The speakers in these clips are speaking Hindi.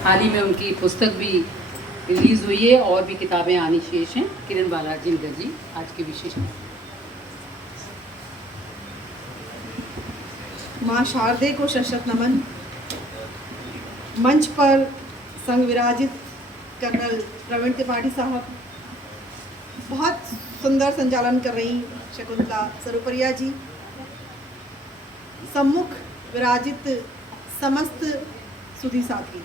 हाल ही में उनकी पुस्तक भी रिलीज़ हुई है और भी किताबें आनी शेष हैं। किरण बालाजी नगर जी आज की विशेष माँ शारदे को शतशत नमन। मंच पर संग विराजित कर्नल प्रवीण त्रिपाठी साहब, बहुत सुंदर संचालन कर रही शकुंतला सरुपरिया जी, सम्मुख विराजित समस्त सुधी साथी,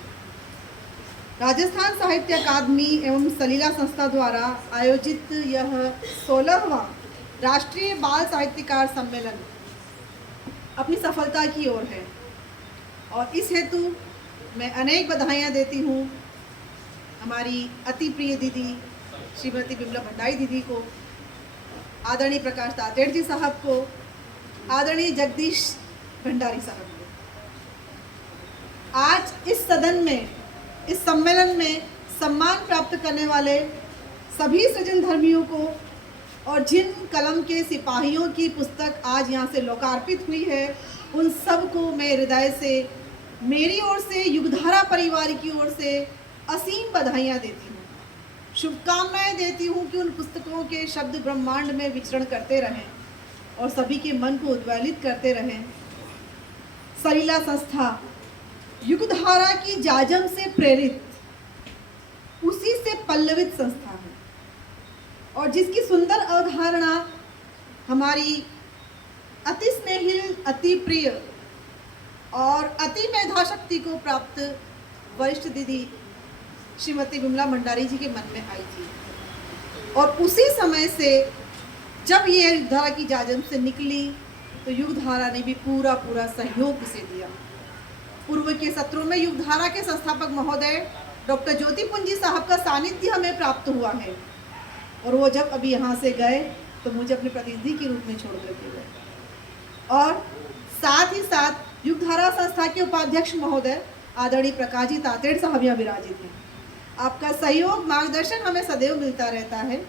राजस्थान साहित्य अकादमी एवं सलीला संस्था द्वारा आयोजित यह 16वां राष्ट्रीय बाल साहित्यकार सम्मेलन अपनी सफलता की ओर है और इस हेतु मैं अनेक बधाइयाँ देती हूँ हमारी अति प्रिय दीदी श्रीमती बिमला भंडारी दीदी को, आदरणीय प्रकाश तातेड़ जी साहब को, आदरणीय जगदीश भंडारी साहब को। आज इस सदन में, इस सम्मेलन में सम्मान प्राप्त करने वाले सभी सृजनधर्मियों को और जिन कलम के सिपाहियों की पुस्तक आज यहाँ से लोकार्पित हुई है, उन सब को मैं हृदय से, मेरी ओर से, युगधारा परिवार की ओर से असीम बधाइयाँ देती हूँ, शुभकामनाएं देती हूँ कि उन पुस्तकों के शब्द ब्रह्मांड में विचरण करते रहें और सभी के मन को उद्वेलित करते रहें। सलीला संस्था युगधारा की जाजम से प्रेरित, उसी से पल्लवित संस्था है और जिसकी सुंदर अवधारणा हमारी अति स्नेहिल, अति प्रिय और अति मेधाशक्ति को प्राप्त वरिष्ठ दीदी श्रीमती बिमला भंडारी जी के मन में आई थी और उसी समय से जब ये युगधारा की जाजम से निकली तो युगधारा ने भी पूरा सहयोग इसे दिया। पूर्व के सत्रों में युगधारा के संस्थापक महोदय डॉक्टर ज्योति पुंजी साहब का सानिध्य हमें प्राप्त हुआ है और वो जब अभी यहाँ से गए तो मुझे अपने प्रतिनिधि के रूप में छोड़ करके गए और साथ ही साथ युगधारा संस्था के उपाध्यक्ष महोदय आदरणीय प्रकाश जी तातेड़ साहब यहाँ विराजित हैं। आपका सहयोग, मार्गदर्शन हमें सदैव मिलता रहता है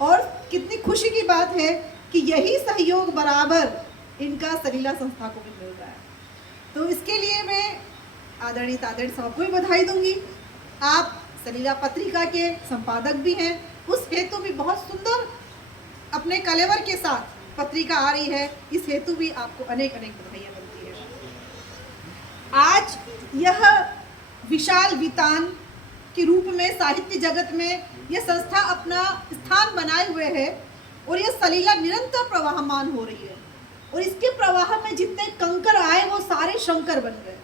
और कितनी खुशी की बात है कि यही सहयोग बराबर इनका सलीला संस्था को भी मिल रहा है। तो इसके लिए मैं आदरणीय तातेड़ साहब को भी बधाई दूंगी। आप सलीला पत्रिका के संपादक भी हैं, उस हेतु भी बहुत सुंदर अपने कलेवर के साथ पत्रिका आ रही है, इस हेतु भी आपको अनेक बधाइयाँ मिलती है। आज यह विशाल वितान के रूप में साहित्य जगत में यह संस्था अपना स्थान बनाए हुए है और यह सलीला निरंतर प्रवाहमान हो रही है और इसके प्रवाह में जितने कंकर आए वो सारे शंकर बन गए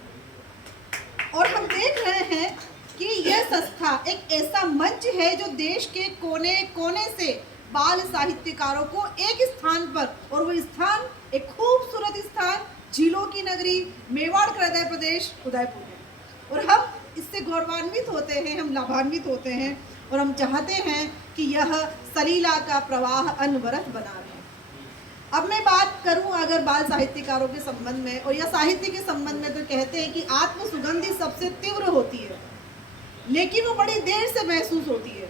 और हम देख रहे हैं कि यह संस्था एक ऐसा मंच है जो देश के कोने कोने से बाल साहित्यकारों को एक स्थान पर, और वो स्थान एक खूबसूरत स्थान झीलों की नगरी मेवाड़ का हृदय प्रदेश उदयपुर है और हम इससे गौरवान्वित होते हैं, हम लाभान्वित होते हैं और हम चाहते हैं कि यह सलीला का प्रवाह अनवरत बना रहे। अब मैं बात करूं अगर बाल साहित्यकारों के संबंध में और या साहित्य के संबंध में, तो कहते हैं कि आत्म सुगंधि सबसे तीव्र होती है लेकिन वो बड़ी देर से महसूस होती है।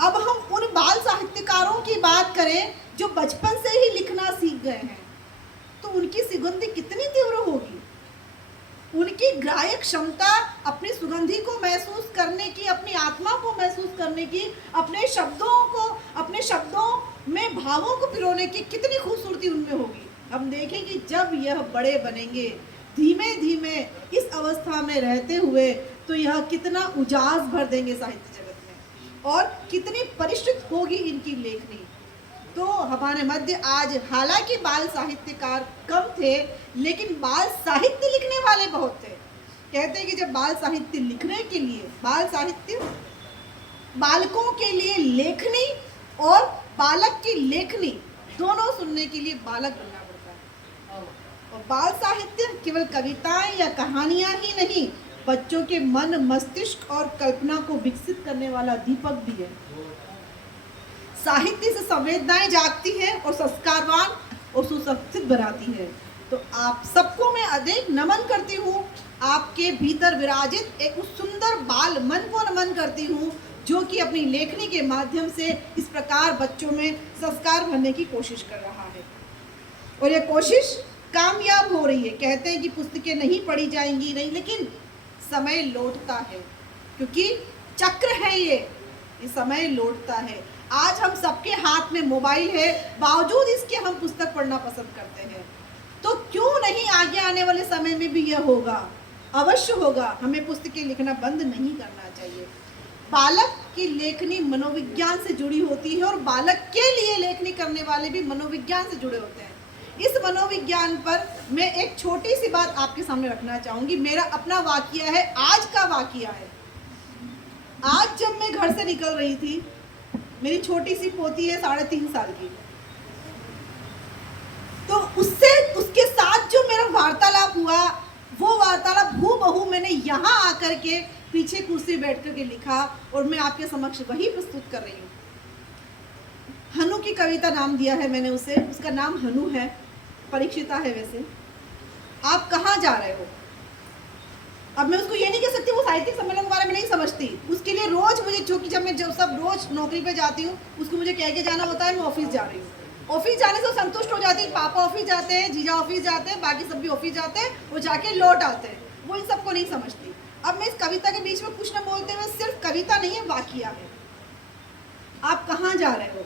अब हम उन बाल साहित्यकारों की बात करें जो बचपन से ही लिखना सीख गए हैं, तो उनकी सुगंधि कितनी तीव्र होगी। उनकी ग्राह्य क्षमता अपनी सुगंधि को महसूस करने की, अपनी आत्मा को महसूस करने की, अपने शब्दों में भावों को पिरोने की कितनी खूबसूरती उनमें होगी। हम देखें कि जब यह बड़े बनेंगे धीमे धीमे इस अवस्था में रहते हुए, तो यह कितना उजास भर देंगे साहित्य जगत में और कितनी परिष्कृत होगी इनकी लेखनी। तो हमारे मध्य आज हालांकि बाल साहित्यकार कम थे लेकिन बाल साहित्य लिखने वाले बहुत थे। कहते हैं कि जब बाल साहित्य लिखने के लिए, बाल साहित्य बालकों के लिए लेखनी और बालक की लेखनी दोनों सुनने के लिए बालक बनना पड़ता है। और बाल साहित्य केवल कविताएं या कहानियां ही नहीं, बच्चों के मन, मस्तिष्क और कल्पना को विकसित करने वाला दीपक भी है। साहित्य से संवेदनाएं जागती हैं और संस्कारवान और सुशिक्षित बनाती है। तो आप सबको मैं अधिक नमन करती हूँ, आपके भीतर विराजित एक उस सुंदर बाल मन को नमन करती हूँ जो कि अपनी लेखनी के माध्यम से इस प्रकार बच्चों में संस्कार भरने की कोशिश कर रहा है और यह कोशिश कामयाब हो रही है। कहते हैं कि पुस्तकें नहीं पढ़ी जाएंगी, नहीं, लेकिन समय लौटता है क्योंकि चक्र है ये समय लौटता है। आज हम सबके हाथ में मोबाइल है, बावजूद इसके हम पुस्तक पढ़ना पसंद करते हैं। तो क्यों नहीं आगे आने वाले समय में भी यह होगा, अवश्य होगा। हमें पुस्तकें लिखना बंद नहीं करना चाहिए। बालक की लेखनी मनोविज्ञान से जुड़ी होती है और बालक के लिए लेखनी करने वाले भी मनोविज्ञान से जुड़े होते हैं। इस मनोविज्ञान पर मैं एक छोटी सी बात आपके सामने रखना चाहूँगी। मेरा अपना वाकया है, आज का वाकया है। आज जब मैं घर से निकल रही थी, मेरी छोटी सी पोती है 3.5 साल की, तो उसके साथ जो मेरा वार्तालाप हुआ, वो वार्तालाप हूबहू मैंने यहाँ आकर के पीछे कुर्सी बैठ करके लिखा और मैं आपके समक्ष वही प्रस्तुत कर रही हूँ। हनु की कविता नाम दिया है मैंने उसे, उसका नाम हनु है, परीक्षिता है। वैसे आप कहाँ जा रहे हो? अब मैं उसको ये नहीं कह सकती वो साहित्यिक सम्मेलन के बारे में नहीं समझती। उसके लिए रोज मुझे, जब मैं सब रोज नौकरी पे जाती हूँ, उसको मुझे कह के जाना होता है मैं ऑफिस जा रही हूँ। ऑफिस जाने से वो संतुष्ट हो जाती है। पापा ऑफिस जाते हैं, जीजा ऑफिस जाते हैं, बाकी सब भी ऑफिस जाते हैं, वो जाके लौट आते हैं। वो इन सबको नहीं समझती। अब मैं इस कविता के बीच में कुछ न बोलते हुए, सिर्फ कविता नहीं है, वाकया है। आप कहाँ जा रहे हो?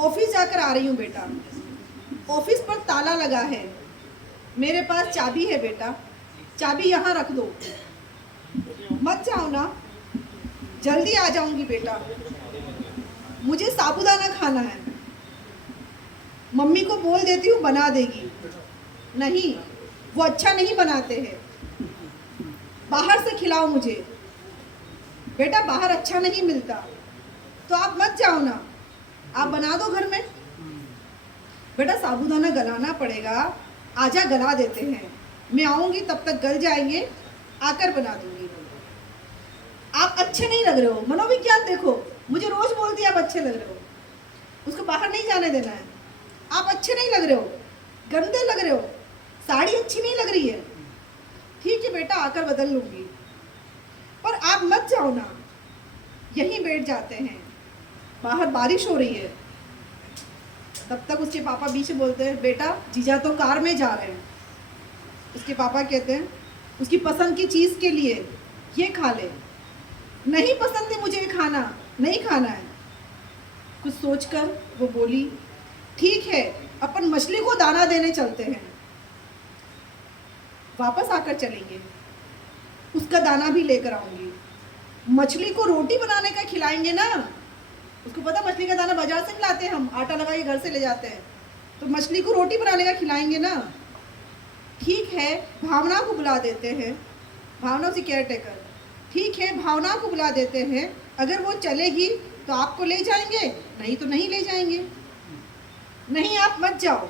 ऑफिस जाकर आ रही हूँ बेटा। ऑफिस पर ताला लगा है, मेरे पास चाबी है बेटा, चाबी यहाँ रख दो, मत जाओ ना, जल्दी आ जाऊंगी बेटा, मुझे साबूदाना खाना है, मम्मी को बोल देती हूँ बना देगी। नहीं, वो अच्छा नहीं बनाते हैं, बाहर से खिलाओ मुझे बेटा, बाहर अच्छा नहीं मिलता। तो आप मत जाओ ना, आप बना दो घर में। बेटा साबूदाना गलाना पड़ेगा, आजा गला देते हैं, मैं आऊंगी तब तक गल जाएंगे, आकर बना दूंगी। आप अच्छे नहीं लग रहे हो। मनोविज्ञान देखो, मुझे रोज बोलती है आप अच्छे लग रहे हो, उसको बाहर नहीं जाने देना है। आप अच्छे नहीं लग रहे हो, गंदे लग रहे हो, साड़ी अच्छी नहीं लग रही है। ठीक है बेटा, आकर बदल लूंगी, पर आप मत जाओ ना, यहीं बैठ जाते हैं, बाहर बारिश हो रही है। तब तक उसके पापा बीच में बोलते हैं बेटा जीजा तो कार में जा रहे हैं। उसके पापा कहते हैं उसकी पसंद की चीज़ के लिए ये खा ले। नहीं पसंद है मुझे खाना, नहीं खाना है। कुछ सोचकर वो बोली ठीक है, अपन मछली को दाना देने चलते हैं। वापस आकर चलेंगे, उसका दाना भी लेकर आऊंगी, मछली को रोटी बनाने का खिलाएंगे ना। उसको पता मछली का दाना बाजार से लाते हैं, हम आटा लगा के घर से ले जाते हैं, तो मछली को रोटी बनाने का खिलाएंगे ना। ठीक है, भावना को बुला देते हैं, भावना उसी केयर टेकर। ठीक है, भावना को बुला देते हैं, अगर वो चलेगी तो आपको ले जाएंगे, नहीं तो नहीं ले जाएंगे। नहीं आप मत जाओ।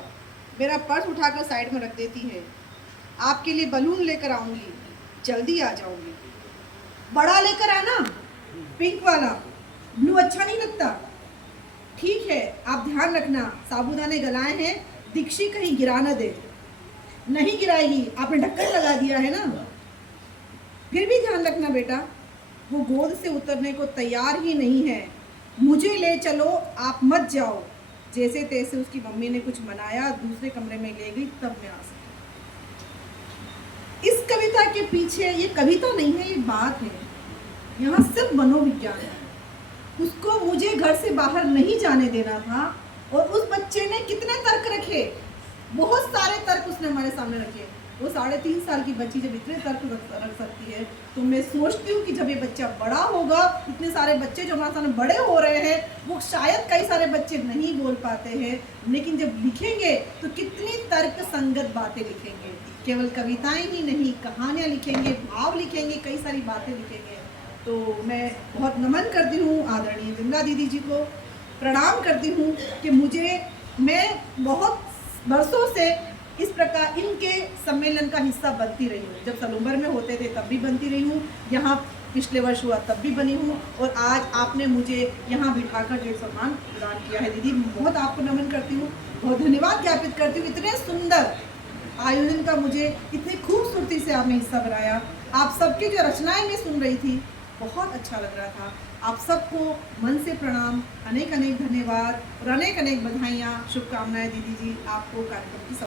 मेरा पर्स उठाकर साइड में रख देती है, आपके लिए बलून लेकर आऊँगी, जल्दी आ जाऊँगी। बड़ा लेकर आना, पिंक वाला, ब्लू अच्छा नहीं लगता। ठीक है, आप ध्यान रखना, साबूदाने गलाए हैं, दीक्षी कहीं गिरा न दे। नहीं गिराएगी, आपने ढक्कन लगा दिया है ना। फिर भी ध्यान रखना बेटा, वो गोद से उतरने को तैयार ही नहीं है, मुझे ले चलो, आप मत जाओ। जैसे तैसे उसकी मम्मी ने कुछ मनाया, दूसरे कमरे में ले गई, तब मैं आ सकी। इस कविता के पीछे, ये कविता नहीं है, ये बात है, यहाँ सिर्फ मनोविज्ञान है। उसको मुझे घर से बाहर नहीं जाने देना था, और उस बच्चे ने कितने तर्क रखे, बहुत सारे तर्क उसने हमारे सामने रखे। वो 3.5 साल की बच्ची जब इतने तर्क रख सकती है, तो मैं सोचती हूँ कि जब ये बच्चा बड़ा होगा, इतने सारे बच्चे जो हमारे सामने बड़े हो रहे हैं, वो शायद कई सारे बच्चे नहीं बोल पाते हैं, लेकिन जब लिखेंगे तो कितनी तर्क संगत बातें लिखेंगे। केवल कविताएं ही नहीं, कहानियाँ लिखेंगे, भाव लिखेंगे, कई सारी बातें लिखेंगे। तो मैं बहुत नमन करती हूँ आदरणीय विमला दीदी जी को, प्रणाम करती हूँ कि मैं बहुत वर्षों से इस प्रकार इनके सम्मेलन का हिस्सा बनती रही हूँ। जब सलूम्बर में होते थे तब भी बनती रही हूँ, यहाँ पिछले वर्ष हुआ तब भी बनी हूँ, और आज आपने मुझे यहाँ बिठाकर जो सम्मान प्रदान किया है, दीदी बहुत आपको नमन करती हूँ, बहुत धन्यवाद ज्ञापित करती हूँ। इतने सुंदर आयोजन का मुझे इतनी खूबसूरती से आपने हिस्सा बनाया। आप सबकी जो रचनाएं मैं सुन रही थी, बहुत अच्छा लग रहा था। आप सबको मन से प्रणाम, अनेक अनेक धन्यवाद और अनेक अनेक बधाइयाँ, शुभकामनाएं दीदी जी आपको कार्यक्रम की